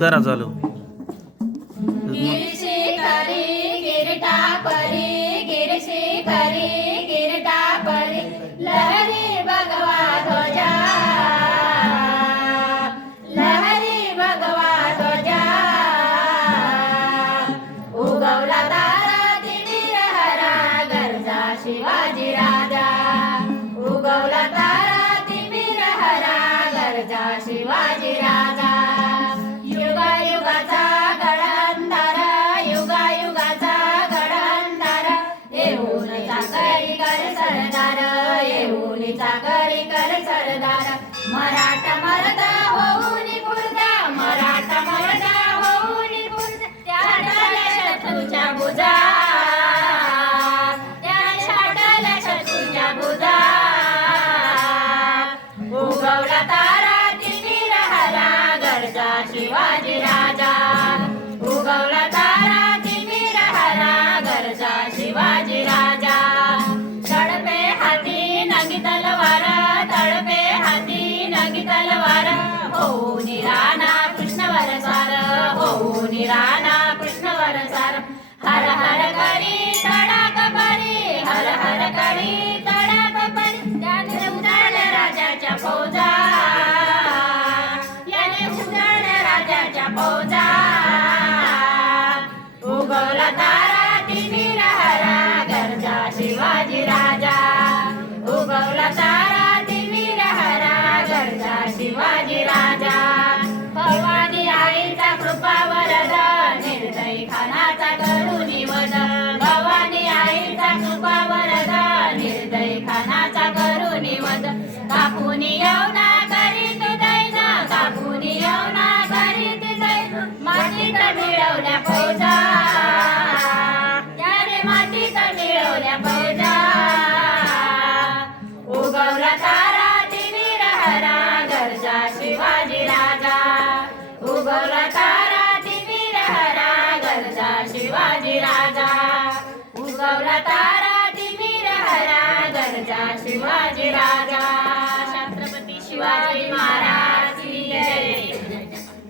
करा चालू. गिरिशिखरी गिरटा परी गिरिशिखरी गिरटा परी लहरी भगवा ध्वजा लहरी भगवा ध्वजा उगवला तारा तिमिर हरा गरजा शिवाजी राजा उगवला तारा तिमिर हरा गरजा शिवाजी राजा युगायुगाचा गडंधारा युगायुगाचा गडंधारा येऊन चाकरी कर सरदार येऊन चाकरी कर सरदार मराठा मरदा होऊन पुरदा मराठा मरदा होऊन पुरदा त्या छाटाला शत्रूच्या बुजा त्या छाटाला शत्रूच्या बुजा उगवला तारा तिमिर हरा गरजा शिवाजी राजा उगवला तारा तिमिर हरा गरजा शिवाजी राजा तडपे हाती नगी तलवार तडपे हाती नगी तलवार होऊन राणा कृष्णवर सार होऊन राणा कृष्णवर सार हर हर करी तडाक परी हर हर करी तडाक परी त्याने उजाड राजाच्या फौजा याने उजाड राजाच्या फौजा उगवला तारा तिमिर हरा गरजा शिवाजी राजा उगवला तारा तिमिर हरा गरजा शिवाजी राजा भवानी आईचा कृपा वरद निर्दयी खानाचा करून वध भवानी आईचा कृपा वरद निर्दयी खानाचा करून वध कापून येऊना करीत दैन कापून येऊना करीत दैन मातीत मिळवल्या फौजा त्याने मातीत मिळवल्या फौजा उगवला तारा तिमिर हरा गरजा शिवाजी राजा उगवला तारा तिमिर हरा गरजा शिवाजी राजा उगवला तारा तिमिर हरा गरजा शिवाजी राजा